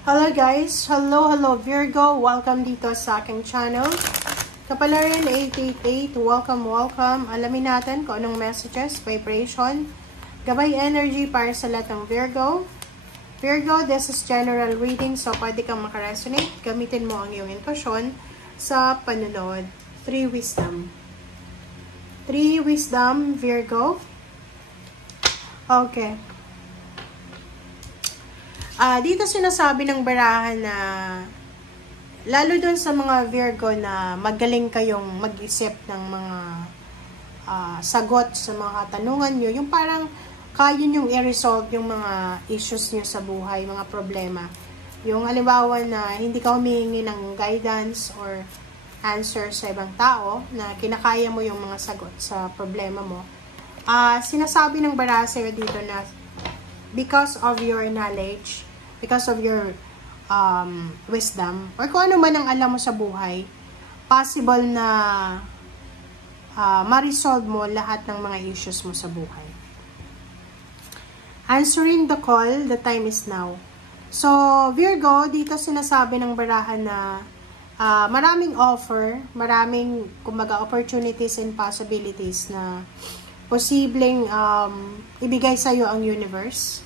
Hello guys! Hello Virgo! Welcome dito sa aking channel. Kapalaran 888, welcome. Alamin natin kung anong messages, vibration, gabay energy para sa lahat ng Virgo. Virgo, this is general reading, so pwede kang makaresonate. Gamitin mo ang iyong intuition sa panunod. 3 wisdom. 3 wisdom, Virgo. Okay. Dito sinasabi ng barahan na lalo dun sa mga Virgo na magaling kayong mag-isip ng mga sagot sa mga katanungan nyo, yung parang kaya nyong i-resolve yung mga issues nyo sa buhay, mga problema. Yung halimbawa na hindi ka humihingi ng guidance or answer sa ibang tao, na kinakaya mo yung mga sagot sa problema mo. Sinasabi ng baraha sa'yo dito na because of your knowledge, because of your wisdom, or kung ano man ang alam mo sa buhay, possible na ma-resolve mo lahat ng mga issues mo sa buhay. Answering the call, the time is now. So, Virgo, dito sinasabi ng barahan na maraming offer, maraming, kumbaga, opportunities and possibilities na posibleng ibigay sa'yo ang universe.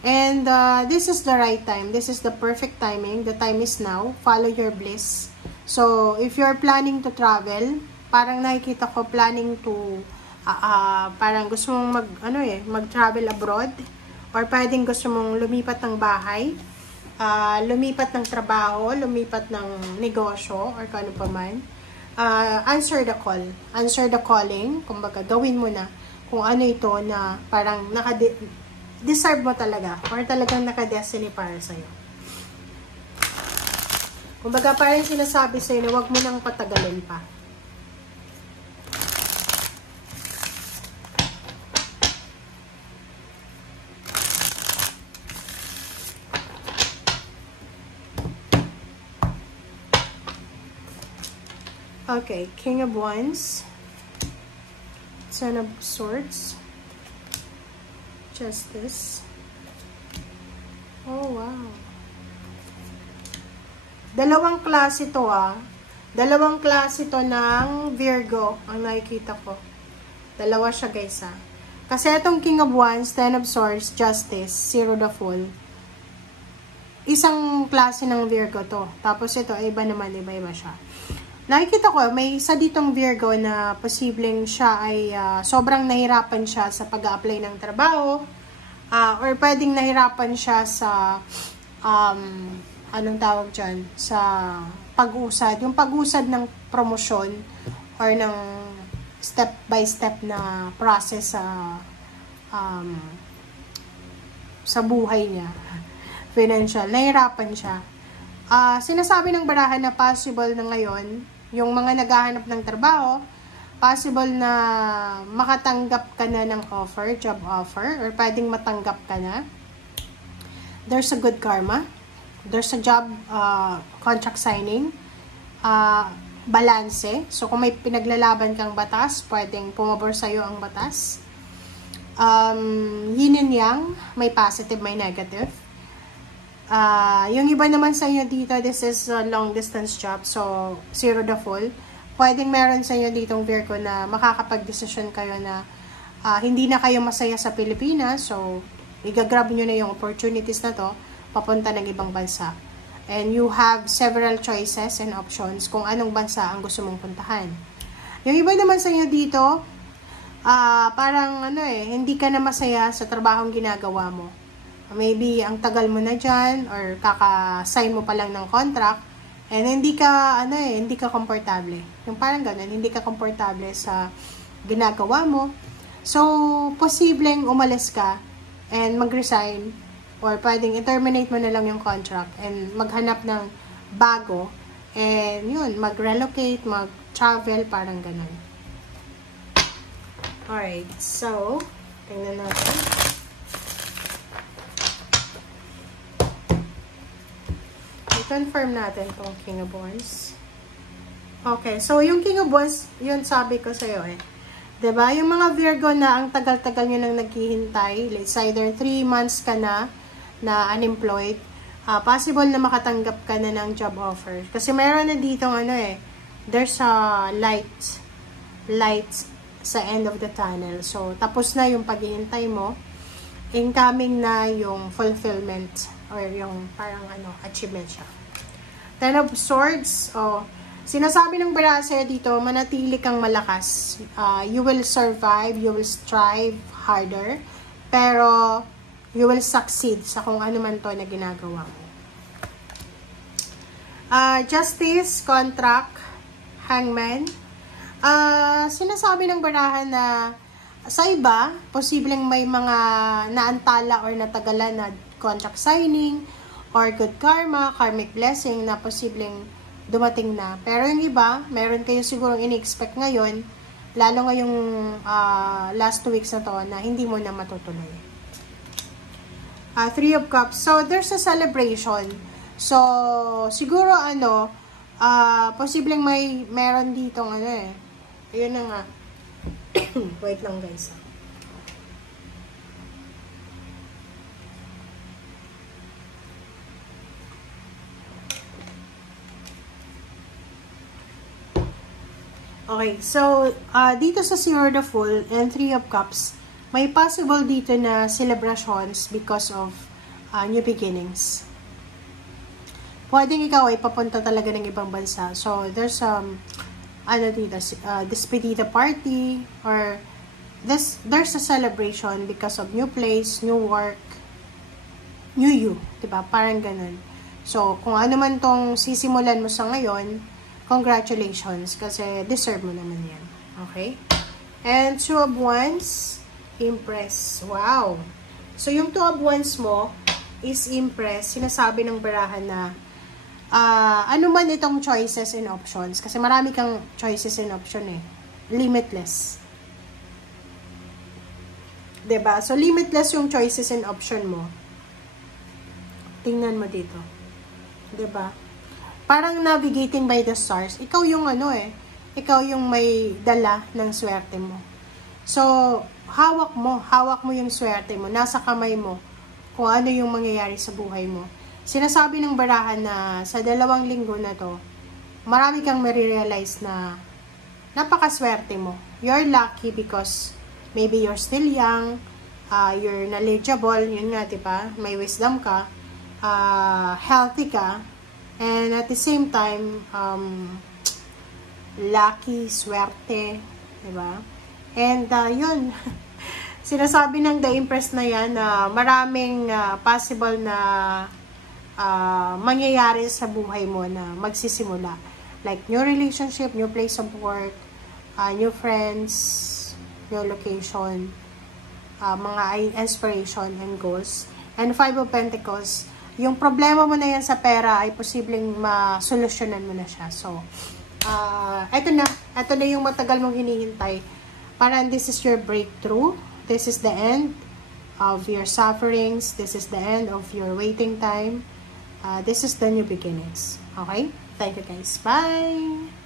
And this is the right time. This is the perfect timing. The time is now. Follow your bliss. So, if you're planning to travel, parang nakikita ko planning to, parang gusto mong mag-travel abroad. Or pwedeng gusto mong lumipat ng bahay, lumipat ng trabaho, lumipat ng negosyo, or kano pa man. Answer the call. Answer the calling. Kumbaga, gawin mo na kung ano ito na parang deserve mo talaga, or talagang naka-destiny para sa'yo. Kumbaga, parang sinasabi sa'yo na huwag mo nang patagalin pa. Okay, King of Wands, Son of Swords, Justice. Oh, wow. Dalawang klase to Dalawang klase to ng Virgo ang nakikita ko. Dalawa siya guys Kasi itong King of Wands, Ten of Swords, Justice, Zero the Fool. Isang klase ng Virgo to. Tapos ito, iba naman, iba siya. Nakikita ko, may isa ditong Virgo na posibleng siya ay sobrang nahirapan siya sa pag-a-apply ng trabaho, or pwedeng nahirapan siya sa, anong tawag dyan, sa pag-usad. Yung pag-usad ng promosyon or ng step-by-step na process sa buhay niya. Financial. Nahirapan siya. Sinasabi ng barahan na possible na ngayon, yung mga naghahanap ng trabaho, possible na makatanggap ka na ng offer, job offer, or pwedeng matanggap ka na. There's a good karma. There's a job contract signing. Balanse. So, kung may pinaglalaban kang batas, pwedeng pumabor sa'yo ang batas. Yin and yang, may positive, may negative. Yung iba naman sa inyo dito, this is a long distance job, so zero the full. Pwedeng meron sa inyo ditong Virgo na makakapag-desisyon kayo na hindi na kayo masaya sa Pilipinas, so igagrab nyo na yung opportunities na to, papunta ng ibang bansa. And you have several choices and options kung anong bansa ang gusto mong puntahan. Yung iba naman sa inyo dito, parang hindi ka na masaya sa trabahong ginagawa mo. Maybe ang tagal mo na dyan, or kaka-sign mo pa lang ng contract, and hindi ka komportable. Yung parang ganun, hindi ka komportable sa ginagawa mo. So, posibleng umalis ka and mag-resign, or pwedeng i-terminate mo na lang yung contract and maghanap ng bago, and yun, mag-relocate, mag-travel, parang ganun. Alright, so, tingnan natin. Confirm natin itong King of Wands. Okay, so yung King of Wands, yun sabi ko sa'yo Diba? Yung mga Virgo na ang tagal-tagal nyo nang naghihintay, it's either 3 months ka na unemployed, possible na makatanggap ka na ng job offer. Kasi meron na dito there's a light sa end of the tunnel. So, tapos na yung paghihintay mo. Incoming na yung fulfillment or yung parang achievement siya. Ten of Swords, sinasabi ng baraha sa'yo dito, manatili kang malakas. You will survive, you will strive harder, pero you will succeed sa kung ano man to na ginagawa mo. Justice, contract, hangman. Sinasabi ng baraha na sa iba, posibleng may mga naantala or natagalan na contract signing or good karma, karmic blessing na posibleng dumating na. Pero yung iba, meron kayo sigurong in-expect ngayon, lalo ngayong last 2 weeks na to, na hindi mo na matutuloy. Three of Cups. So, there's a celebration. So, siguro posibleng meron ditong ayun na nga. Wait lang guys. Okay, so dito sa Sword of Fool and Three of Cups, may possible dito na celebrations because of new beginnings. Pwedeng ikaw ay papunta talaga ng ibang bansa. So, there's dito, despedida party, or there's a celebration because of new place, new work, new you, diba? Parang ganun. So, kung ano man tong sisimulan mo sa ngayon, congratulations, kasi deserve mo naman yan. Okay? And Two of Wands, Empress. Wow! So, yung Two of Wands mo is Empress. Sinasabi ng barahan na ano man itong choices and options, kasi marami kang choices and option limitless, diba? So limitless yung choices and option mo. Tingnan mo dito, diba? Parang navigating by the stars. Ikaw yung ikaw yung may dala ng swerte mo. So hawak mo yung swerte mo, nasa kamay mo kung ano yung mangyayari sa buhay mo. Sinasabi ng barahan na sa 2 linggo na to, marami kang marirealize na napakaswerte mo. You're lucky because maybe you're still young, you're knowledgeable, yun nga, diba? May wisdom ka, healthy ka, and at the same time, lucky, swerte, diba? And yun, sinasabi ng The Empress na yan na maraming possible na mangyayari sa buhay mo na magsisimula. Like, new relationship, new place of work, new friends, new location, mga inspiration and goals. And Five of Pentacles, yung problema mo na yan sa pera ay posibleng masolusyonan mo na siya. So, eto na yung matagal mong hinihintay. Parang this is your breakthrough. This is the end of your sufferings. This is the end of your waiting time. This is the new beginnings. Okay? Thank you guys. Bye!